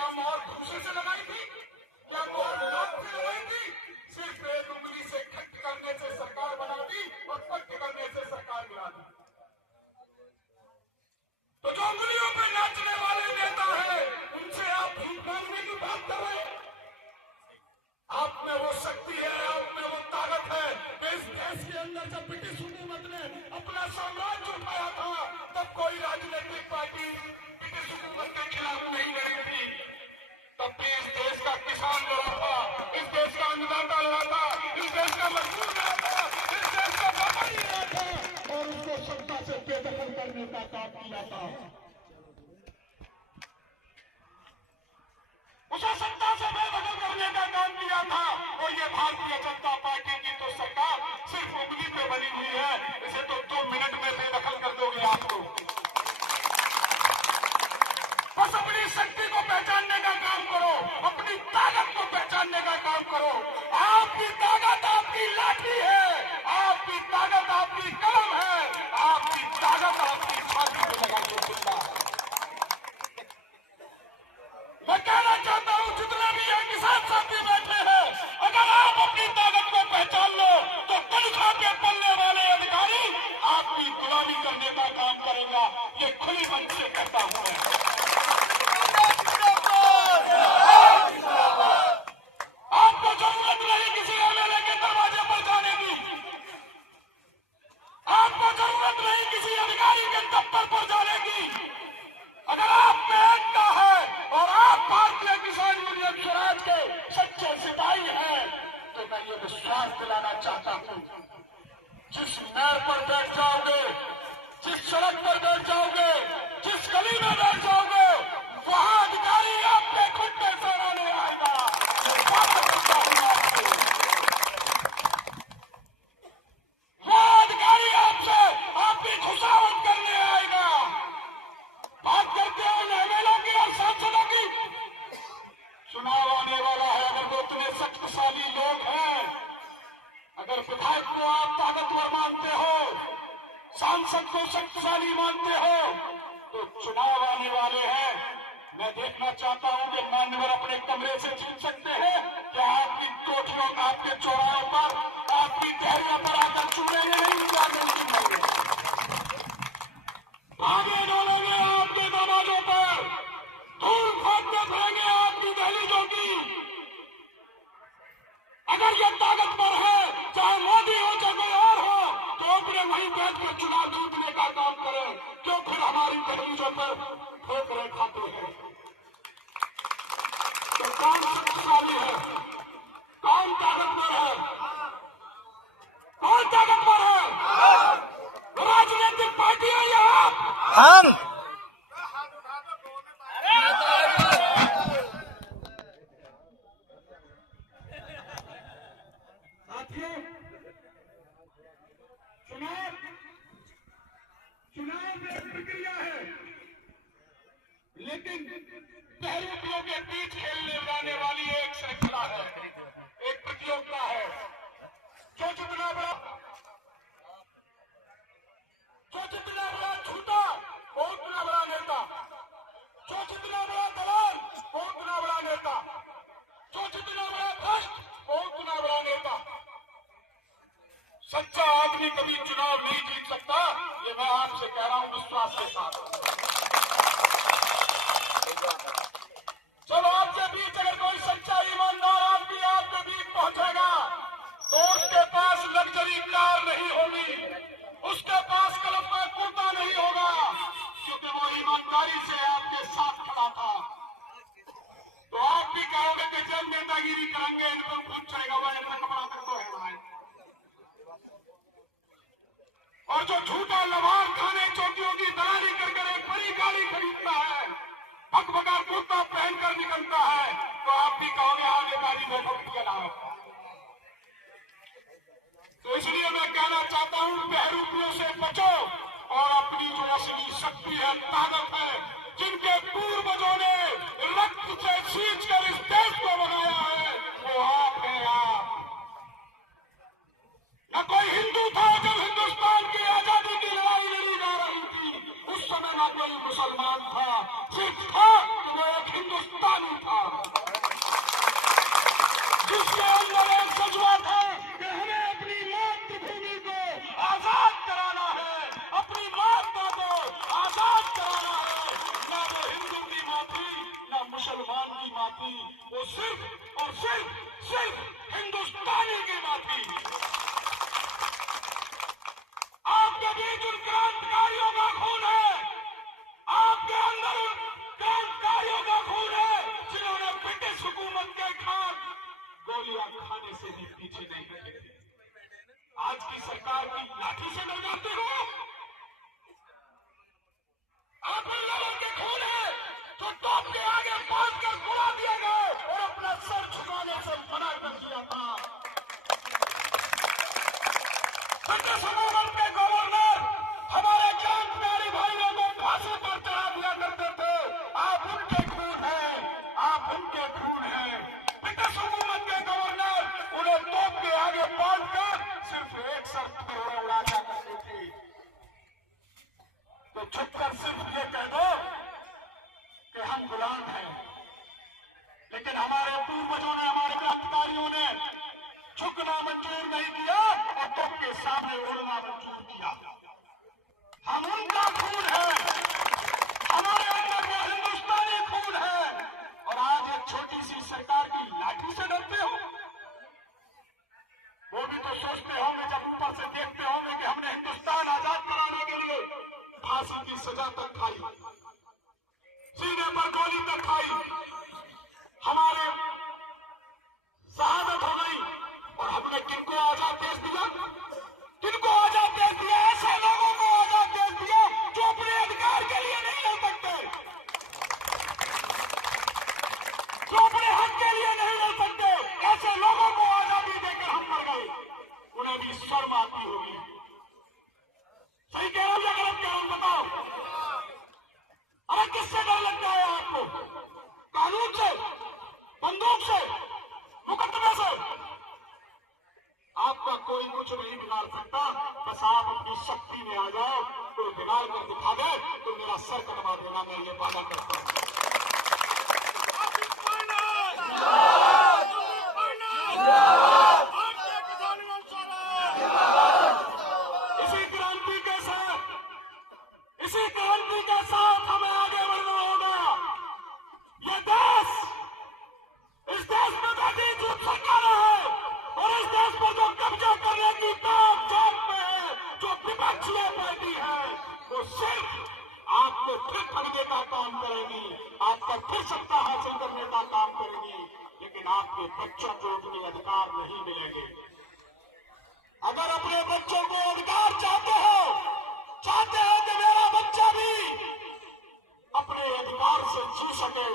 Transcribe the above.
क्या मोहर भूसे से लगाई थी या मोहर हाथ से लगाई थी? सिर्फ एक उंगली से खट करने से सरकार बना दी और पट करने से सरकार गिरा दी। तो जो उंगलियों पे नाचने वाले नेता है उनसे आप भीख मांगने की बात कर रहे हैं। आप में वो शक्ति है, आप में वो ताकत है। इस देश के अंदर जब ब्रिटिश हुकूमत ने अपना साम्राज्य उठाया था तब कोई राजनीतिक पार्टी ब्रिटिश हुकूमत के खिलाफ नहीं लड़ी थी। तब भी इस देश का किसान लड़ा था, इस देश का अन्नदाता लड़ा था, इस देश का मजदूर लड़ा था, इस देश का व्यापारी लड़ा था और उसको सत्ता से बेदखल करने का काम किया था। उसे सत्ता से बेदखल करने का काम किया था। और ये भारतीय जनता पार्टी की तो सरकार सिर्फ उंगली पे बनी हुई है, इसे तो 2 मिनट में बेदखल कर दोगे आप तो। बस अपनी शक्ति को पहचानने का काम करो, अपनी ताकत को पहचानने का काम करो। आपकी ताकत आपकी लाठी है, आपकी ताकत आपकी कलम है, आपकी ताकत आपकी छाती में लगा के जिंदा है। मैं कहना चाहता हूं जितने भी ये किसान साथी बैठे हैं, अगर आप अपनी ताकत को पहचान लो तो तनख्वाह के पलने वाले अधिकारी आपकी गुलामी करने का काम करेगा। ये खुली मंच से कहता हूं मैं। आपको जरूरत नहीं किसी एमएलए के दरवाजे पर जाने की, आपको जरूरत नहीं किसी अधिकारी के दफ्तर पर जाने की। अगर आप में एकता है और आप भारतीय किसान यूनियन स्वराज के सच्चे सिपाही हैं तो मैं ये विश्वास दिलाना चाहता हूं, जिस नहर पर बैठ जाओगे, जिस सड़क पर बैठ जाओगे, जिस गली में बैठ जाओगे, वहां अधिकारी आप पे खुट्टे सहराने आएगा। ये बात करता हूं आपसे। वो अधिकारी आपसे आपकी खुशामद करने आएगा। बात करते हैं एमएलए की और सांसदों की। चुनाव आने वाला है, अगर वो इतने शक्तिशाली लोग हैं, अगर विधायक को आप ताकतवर मानते हो, सांसद को शक्तिशाली मानते हो, तो चुनाव आने वाले हैं। मैं देखना चाहता हूं कि मान्यवर अपने कमरे से जीत सकते हैं क्या आपकी कोठियों, आपके चौराहों पर, आपकी देहरियों पर आकर चुनेंगे नहीं, आगे नहीं चुनेंगे। आगे डोलेंगे आपके दरवाजों पर, धूल फेंकते फिरेंगे आपकी दहलीजों की। अगर ये ताकतवर है, चाहे मोदी हो चाहे कोई और हो, तो अपने वहीं बैठ कर चुनाव जीतने का काम करें, क्यों फिर हमारी दहलीजों पर ठोकरें खाते हैं। तो कौन शक्तिशाली है, कौन ताकतवर है, कौन ताकतवर है? राजनीतिक पार्टी है या आप? हम साथियों, चुनाव में एक प्रक्रिया है, लेकिन बहरूपियों के बीच खेलने जाने वाली एक श्रृंखला है, एक प्रतियोगिता है। जो जितना बड़ा झूठा वो उतना बड़ा नेता, जो जितना बड़ा दलाल वो उतना बड़ा नेता, जो जितना बड़ा भ्रष्ट वो उतना बड़ा नेता। सच्चा आदमी कभी चुनाव नहीं जीत सकता, ये मैं आपसे कह रहा हूं विश्वास के साथ। जब आपके बीच अगर कोई सच्चा ईमानदार आदमी आपके बीच पहुंचेगा तो उसके पास लग्जरी कार नहीं होगी, उसके पास कलम का कुर्ता नहीं होगा, क्योंकि वो ईमानदारी से आपके साथ खड़ा था। तो आप भी कहोगे कि जब नेतागिरी करेंगे इनको पूछ जाएगा वह इतना कपड़ा कर दो है। और जो झूठा लवार खाने चौकियों की दलाली कर एक बड़ी गाड़ी खरीदता है, भगभगार कुर्ता पहनकर निकलता है, तो आप भी कहोगे हाँ नेताजी बैठक के नाम। तो इसलिए मैं कहना चाहता हूं बहरूपियों से बचो और अपनी जो असली शक्ति है, ताकत है, जिनके पूर्वजों ने रक्त से सींच कर इस देश को बनाया है, वो आप हैं। आप न कोई हिंदू था जब हिंदुस्तान की आजादी की लड़ाई लड़ी जा रही थी, उस समय न कोई मुसलमान था। था, सिर्फ था कि वो एक हिंदुस्तानी था जिसके अंदर एक जज्बा था कि हमें अपनी मातृभूमि को आजाद कराना है, अपनी माता को आजाद कराना है। ना वो हिंदू की माँ थी, ना मुसलमान की माँ थी, वो सिर्फ और सिर्फ हिंदुस्तानी की माँ थी। आपके बीच उन क्रांतिकारियों का खून है, आपके अंदर उन क्रांतिकारियों का खून है जिन्होंने ब्रिटिश हुकूमत के खिलाफ गोलियां खाने से भी पीछे नहीं हटे। आज की सरकार की लाठी से डर जाते हो? आप उन लोगों के खून है तो तोप के आगे बांध कर बुला दिया गया और अपना सर झुकाने से मना कर दिया था। ब्रिटिश हुकूमत के गवर्नर हमारे जान प्यारे भाइयों को फांसी पर चढ़ा दिया करते थे। आप उनके खून हैं, आप उनके खून हैं। ब्रिटिश हुकूमत के गवर्नर उन्हें तोप के आगे बांध कर सिर्फ एक शर्त पर उड़ा दिया करते थे, तो छुपकर सिर्फ ये कह दो कि हम गुलाम हैं। लेकिन हमारे पूर्वजों ने, हमारे क्रांतिकारियों ने झुकना मंजूर नहीं किया और तुम के सामने उड़ना मंजूर किया। हम उनका खून है, हमारे अंदर वो हिंदुस्तानी खून है, और आज एक छोटी सी सरकार की लाठी से डरते हो। वो भी तो सोचते होंगे, जब ऊपर से देखते होंगे कि हमने हिंदुस्तान आजाद कराने के लिए फांसी की सजा तक खाई, सीने पर गोली तक खाई, हमारे शहादत हो गई, और हमने किनको आजाद देश दिया? किनको आजाद देश दिया? ऐसे लोगों को आजाद देश दिया जो अपने अधिकार के लिए नहीं लड़ सकते, जो अपने हक के लिए नहीं लड़ सकते। ऐसे लोगों को आजादी देकर हम मर गए, उन्हें भी शर्म आती होगी। सही कह रहा हूं या गलत कह रहा हूं, बताओ। अरे किससे डर लगता है आपको? कानून से, बंदूक से, मुकदमे से? आपका कोई कुछ नहीं बिगाड़ सकता। बस आप अपनी शक्ति में आ जाओ, कोई बिगाड़ कर दिखा दे तो मेरा सर कटवा देना, मैं ये वादा करता हूं। इसी क्रांति के साथ हमें आगे बढ़ना होगा। ये देश, इस देश में बैठी झूठ सरकारें हैं, और इस देश पर जो कब्जा करने की ताक झांक में है, जो विपक्षी पार्टी है, वो सिर्फ आपको फिर ठगने का काम करेगी, आपका फिर सत्ता हासिल करने का काम करेगी, लेकिन आपके बच्चों को उतने अधिकार नहीं मिलेंगे। अगर अपने बच्चों को अधिकार चाहते हो कि मेरा बच्चा भी अपने अधिकार से जी सके,